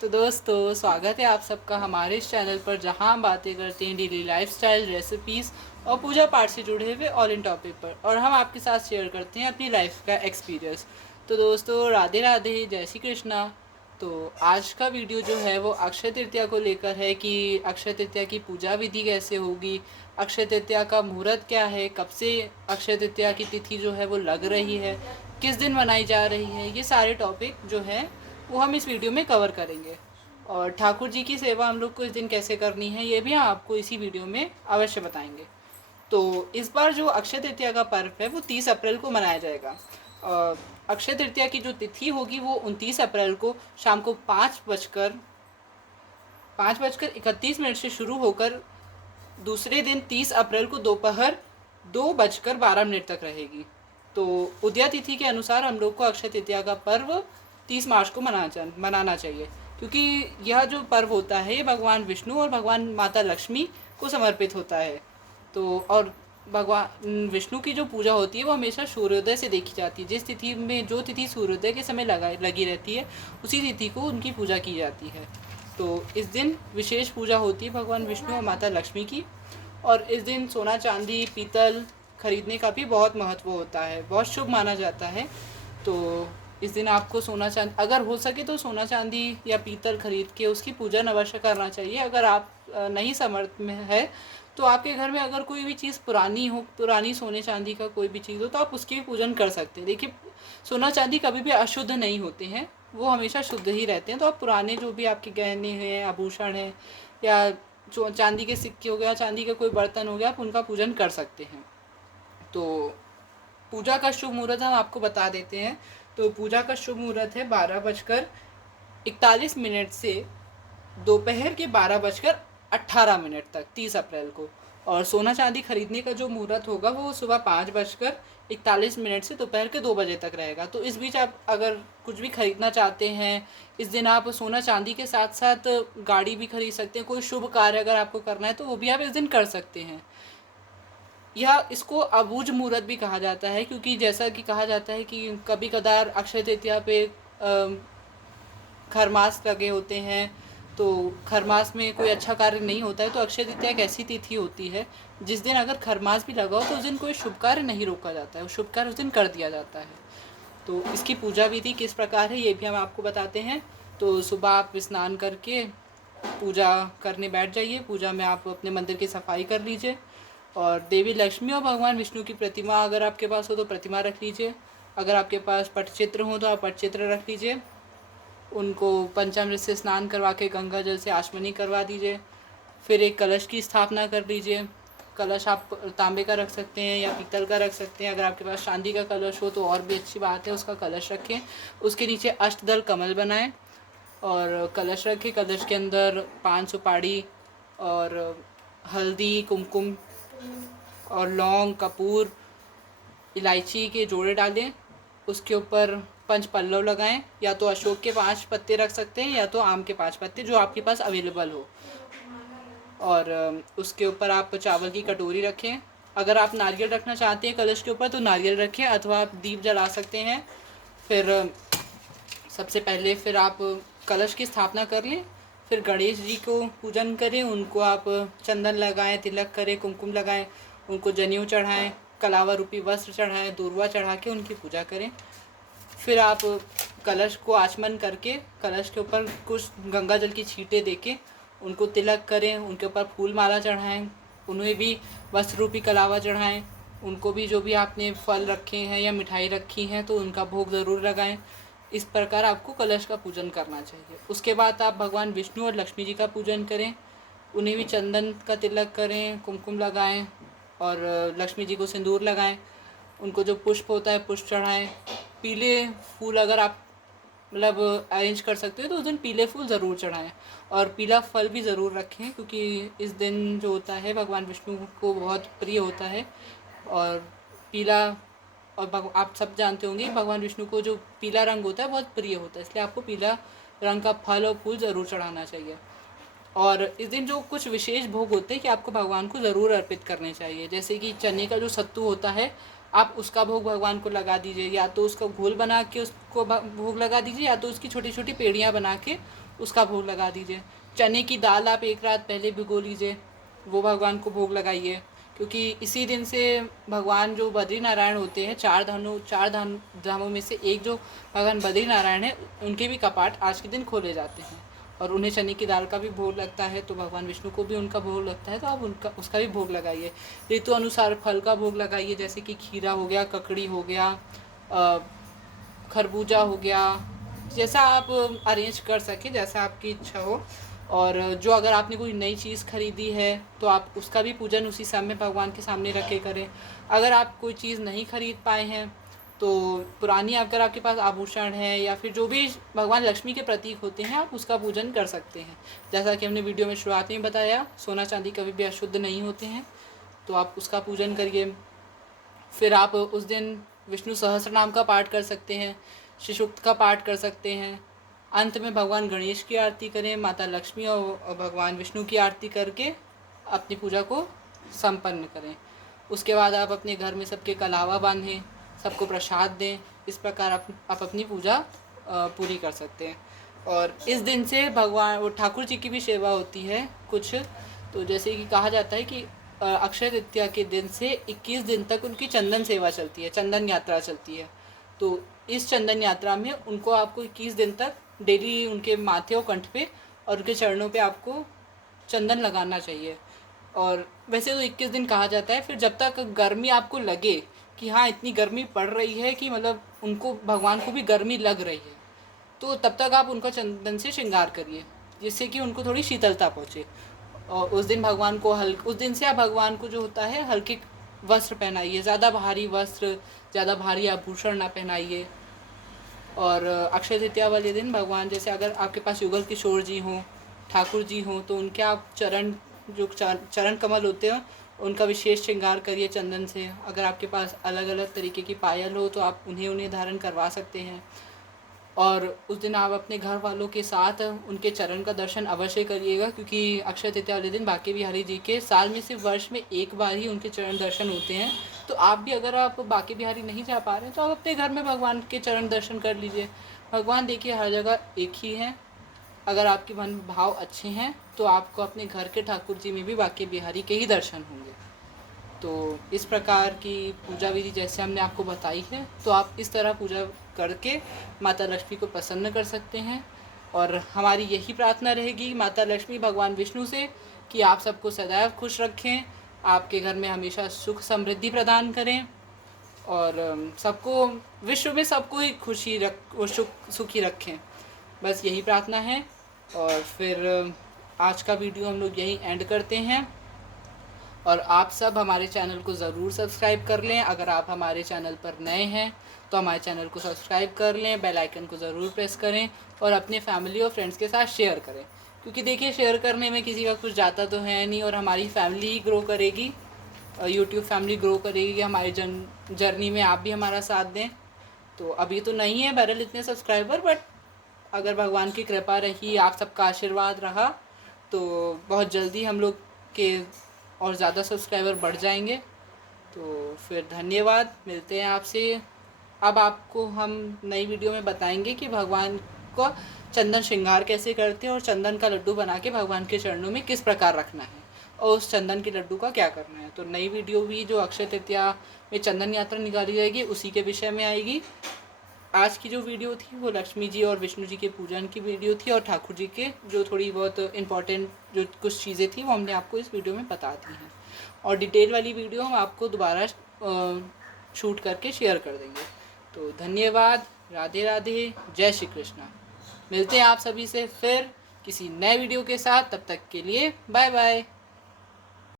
तो दोस्तों स्वागत है आप सबका हमारे इस चैनल पर, जहां हम बातें करते हैं डेली लाइफस्टाइल, रेसिपीज़ और पूजा पाठ से जुड़े हुए ऑल इन टॉपिक पर, और हम आपके साथ शेयर करते हैं अपनी लाइफ का एक्सपीरियंस। तो दोस्तों राधे राधे, जय श्री कृष्णा। तो आज का वीडियो जो है वो अक्षय तृतीया को लेकर है कि अक्षय तृतीया की पूजा विधि कैसे होगी, अक्षय तृतीया का मुहूर्त क्या है, कब से अक्षय तृतीया की तिथि जो है वो लग रही है, किस दिन मनाई जा रही है, ये सारे टॉपिक जो हैं वो हम इस वीडियो में कवर करेंगे। और ठाकुर जी की सेवा हम लोग को इस दिन कैसे करनी है ये भी हम आपको इसी वीडियो में अवश्य बताएंगे। तो इस बार जो अक्षय तृतीया का पर्व है वो 30 अप्रैल को मनाया जाएगा। अक्षय तृतीया की जो तिथि होगी वो 29 अप्रैल को शाम को 5:31 से शुरू होकर दूसरे दिन 30 अप्रैल को दोपहर 2:12 तक रहेगी। तो उदया तिथि के अनुसार हम लोग को अक्षय तृतीया का पर्व 30 मार्च को मनाना चाहिए, क्योंकि यह जो पर्व होता है ये भगवान विष्णु और भगवान माता लक्ष्मी को समर्पित होता है। तो और भगवान विष्णु की जो पूजा होती है वो हमेशा सूर्योदय से देखी जाती है। जिस तिथि में जो तिथि सूर्योदय के समय लगी रहती है उसी तिथि को उनकी पूजा की जाती है। तो इस दिन विशेष पूजा होती है भगवान विष्णु और माता लक्ष्मी की। और इस दिन सोना चांदी पीतल खरीदने का भी बहुत महत्व होता है, बहुत शुभ माना जाता है। तो इस दिन आपको सोना चांदी, अगर हो सके तो सोना चांदी या पीतल खरीद के उसकी पूजन अवश्य करना चाहिए। अगर आप नहीं समर्थ में है तो आपके घर में अगर कोई भी चीज़ पुरानी हो, पुरानी सोने चांदी का कोई भी चीज़ हो, तो आप उसकी भी पूजन कर सकते हैं। देखिए, सोना चांदी कभी भी अशुद्ध नहीं होते हैं, वो हमेशा शुद्ध ही रहते हैं। तो आप पुराने जो भी आपके गहने हैं, आभूषण हैं, या जो चांदी के सिक्के हो गया, चांदी का कोई बर्तन हो गया, आप उनका पूजन कर सकते हैं। तो पूजा का शुभ मुहूर्त हम आपको बता देते हैं। तो पूजा का शुभ मुहूर्त है 12:41 से दोपहर के 12:18 तक 30 अप्रैल को। और सोना चांदी खरीदने का जो मुहूर्त होगा वो सुबह 5:41 से दोपहर के 2 बजे तक रहेगा। तो इस बीच आप अगर कुछ भी खरीदना चाहते हैं, इस दिन आप सोना चांदी के साथ साथ गाड़ी भी खरीद सकते हैं। कोई शुभ कार्य अगर आपको करना है तो वो भी आप इस दिन कर सकते हैं। यह इसको अबूझ मुहूर्त भी कहा जाता है, क्योंकि जैसा कि कहा जाता है कि कभी कदार अक्षय तृतीया पे खरमास लगे होते हैं, तो खरमास में कोई अच्छा कार्य नहीं होता है। तो अक्षय तृतीया एक ऐसी तिथि होती है जिस दिन अगर खरमास भी लगा हो तो उस दिन कोई शुभ कार्य नहीं रोका जाता है, शुभ कार्य उस दिन कर दिया जाता है। तो इसकी पूजा विधि किस प्रकार है ये भी हम आपको बताते हैं। तो सुबह आप स्नान करके पूजा करने बैठ जाइए। पूजा में आप अपने मंदिर की सफाई कर लीजिए, और देवी लक्ष्मी और भगवान विष्णु की प्रतिमा अगर आपके पास हो तो प्रतिमा रख लीजिए। अगर आपके पास पटचित्र हो तो आप पटचित्र रख लीजिए। उनको पंचामृत से स्नान करवा के गंगा जल से आचमनी करवा दीजिए। फिर एक कलश की स्थापना कर लीजिए। कलश आप तांबे का रख सकते हैं या पीतल का रख सकते हैं। अगर आपके पास चांदी का कलश हो तो और भी अच्छी बात है, उसका कलश रखें। उसके नीचे अष्टदल कमल बनाएं और कलश रखें। कलश के अंदर 5 सुपारी और हल्दी, कुमकुम और लौंग, कपूर, इलायची के जोड़े डालें। उसके ऊपर 5 पल्लव लगाएं। या तो अशोक के 5 पत्ते रख सकते हैं या तो आम के 5 पत्ते, जो आपके पास अवेलेबल हो। और उसके ऊपर आप चावल की कटोरी रखें। अगर आप नारियल रखना चाहते हैं कलश के ऊपर तो नारियल रखें, अथवा आप दीप जला सकते हैं। फिर सबसे पहले फिर आप कलश की स्थापना कर लें। फिर गणेश जी को पूजन करें, उनको आप चंदन लगाएं, तिलक करें, कुमकुम लगाएं, उनको जनेऊ चढ़ाएं, कलावा रूपी वस्त्र चढ़ाएं, दूर्वा चढ़ा के उनकी पूजा करें। फिर आप कलश को आचमन करके कलश के ऊपर कुछ गंगा जल की छींटे देके उनको तिलक करें, उनके ऊपर फूल माला चढ़ाएं, उन्हें भी वस्त्र रूपी कलावा चढ़ाएं। उनको भी जो भी आपने फल रखे हैं या मिठाई रखी हैं तो उनका भोग ज़रूर लगाएं। इस प्रकार आपको कलश का पूजन करना चाहिए। उसके बाद आप भगवान विष्णु और लक्ष्मी जी का पूजन करें, उन्हें भी चंदन का तिलक करें, कुमकुम लगाएं और लक्ष्मी जी को सिंदूर लगाएं। उनको जो पुष्प होता है पुष्प चढ़ाएं। पीले फूल अगर आप मतलब अरेंज कर सकते हो तो उस दिन पीले फूल ज़रूर चढ़ाएं, और पीला फल भी ज़रूर रखें, क्योंकि इस दिन जो होता है भगवान विष्णु को बहुत प्रिय होता है। और पीला, और आप सब जानते होंगे भगवान विष्णु को जो पीला रंग होता है बहुत प्रिय होता है, इसलिए आपको पीला रंग का फल और फूल ज़रूर चढ़ाना चाहिए। और इस दिन जो कुछ विशेष भोग होते हैं कि आपको भगवान को ज़रूर अर्पित करने चाहिए, जैसे कि चने का जो सत्तू होता है आप उसका भोग भगवान को लगा दीजिए, या तो उसका घोल बना के उसको भोग लगा दीजिए, या तो उसकी छोटी छोटी पेड़ियाँ बना के उसका भोग लगा दीजिए। चने की दाल आप एक रात पहले भिगो लीजिए, वो भगवान को भोग लगाइए, क्योंकि इसी दिन से भगवान जो बद्रीनारायण होते हैं, चार धामों में से एक जो भगवान बद्रीनारायण है, उनके भी कपाट आज के दिन खोले जाते हैं और उन्हें चने की दाल का भी भोग लगता है, तो भगवान विष्णु को भी उनका भोग लगता है, तो आप उसका भी भोग लगाइए। ऋतु अनुसार फल का भोग लगाइए, जैसे कि खीरा हो गया, ककड़ी हो गया, खरबूजा हो गया, जैसा आप अरेंज कर सकें, जैसा आपकी इच्छा हो। और जो अगर आपने कोई नई चीज़ खरीदी है तो आप उसका भी पूजन उसी समय भगवान के सामने रख के करें। अगर आप कोई चीज़ नहीं खरीद पाए हैं तो पुरानी अगर आपके पास आभूषण है या फिर जो भी भगवान लक्ष्मी के प्रतीक होते हैं, आप उसका पूजन कर सकते हैं। जैसा कि हमने वीडियो में शुरुआत में बताया, सोना चांदी कभी भी अशुद्ध नहीं होते हैं, तो आप उसका पूजन करिए। फिर आप उस दिन विष्णु सहस्त्र नाम का पाठ कर सकते हैं, श्री सूक्त का पाठ कर सकते हैं। अंत में भगवान गणेश की आरती करें, माता लक्ष्मी और भगवान विष्णु की आरती करके अपनी पूजा को संपन्न करें। उसके बाद आप अपने घर में सबके कलावा बांधें, सबको प्रसाद दें। इस प्रकार आप अपनी पूजा पूरी कर सकते हैं। और इस दिन से भगवान वो ठाकुर जी की भी सेवा होती है कुछ, तो जैसे कि कहा जाता है कि अक्षय तृतीया के दिन से 21 दिन तक उनकी चंदन सेवा चलती है, चंदन यात्रा चलती है। तो इस चंदन यात्रा में उनको आपको 21 दिन तक डेली उनके माथे और कंठ पे और उनके चरणों पे आपको चंदन लगाना चाहिए। और वैसे तो 21 दिन कहा जाता है, फिर जब तक गर्मी आपको लगे कि हाँ इतनी गर्मी पड़ रही है कि मतलब उनको भगवान को भी गर्मी लग रही है, तो तब तक आप उनका चंदन से श्रृंगार करिए, जिससे कि उनको थोड़ी शीतलता पहुँचे। और उस दिन भगवान को उस दिन से आप भगवान को जो होता है हल्के वस्त्र पहनाइए, ज़्यादा भारी वस्त्र, ज़्यादा भारी आभूषण ना पहनाइए। और अक्षय तृतीया वाले दिन भगवान, जैसे अगर आपके पास युगल किशोर जी हों, ठाकुर जी हों, तो उनके आप चरण कमल होते हैं उनका विशेष श्रृंगार करिए चंदन से। अगर आपके पास अलग अलग तरीके की पायल हो तो आप उन्हें धारण करवा सकते हैं। और उस दिन आप अपने घर वालों के साथ उनके चरण का दर्शन अवश्य करिएगा, क्योंकि अक्षय तृतीया वाले दिन बांके बिहारी जी के साल में सिर्फ वर्ष में एक बार ही उनके चरण दर्शन होते हैं। तो आप भी अगर आप बांके बिहारी नहीं जा पा रहे हैं तो आप अपने घर में भगवान के चरण दर्शन कर लीजिए। भगवान देखिए हर जगह एक ही है। अगर आपके मन भाव अच्छे हैं तो आपको अपने घर के ठाकुर जी में भी बांके बिहारी के ही दर्शन होंगे। तो इस प्रकार की पूजा विधि जैसे हमने आपको बताई है, तो आप इस तरह पूजा करके माता लक्ष्मी को प्रसन्न कर सकते हैं। और हमारी यही प्रार्थना रहेगी माता लक्ष्मी भगवान विष्णु से कि आप सबको सदैव खुश रखें, आपके घर में हमेशा सुख समृद्धि प्रदान करें और सबको विश्व में सबको ही खुशी और सुखी रखें। बस यही प्रार्थना है। और फिर आज का वीडियो हम लोग यही एंड करते हैं। और आप सब हमारे चैनल को ज़रूर सब्सक्राइब कर लें। अगर आप हमारे चैनल पर नए हैं तो हमारे चैनल को सब्सक्राइब कर लें, बेल आइकन को ज़रूर प्रेस करें और अपने फैमिली और फ्रेंड्स के साथ शेयर करें, क्योंकि देखिए शेयर करने में किसी का कुछ जाता तो है नहीं और हमारी फैमिली ही ग्रो करेगी, यूट्यूब फैमिली ग्रो करेगी। हमारी जर्नी में आप भी हमारा साथ दें। तो अभी तो नहीं है बहरहाल इतने सब्सक्राइबर, बट अगर भगवान की कृपा रही, आप सबका आशीर्वाद रहा, तो बहुत जल्दी हम लोग के और ज़्यादा सब्सक्राइबर बढ़ जाएंगे। तो फिर धन्यवाद, मिलते हैं आपसे। अब आपको हम नई वीडियो में बताएंगे कि भगवान को चंदन श्रृंगार कैसे करते हैं और चंदन का लड्डू बना के भगवान के चरणों में किस प्रकार रखना है और उस चंदन के लड्डू का क्या करना है। तो नई वीडियो भी जो अक्षय तृतीया में चंदन यात्रा निकाली जाएगी उसी के विषय में आएगी। आज की जो वीडियो थी वो लक्ष्मी जी और विष्णु जी के पूजन की वीडियो थी और ठाकुर जी के जो थोड़ी बहुत इम्पॉर्टेंट जो कुछ चीज़ें थी वो हमने आपको इस वीडियो में बता दी हैं। और डिटेल वाली वीडियो हम आपको दोबारा शूट करके शेयर कर देंगे। तो धन्यवाद, राधे राधे, जय श्री कृष्णा। मिलते हैं आप सभी से फिर किसी नए वीडियो के साथ, तब तक के लिए बाय बाय।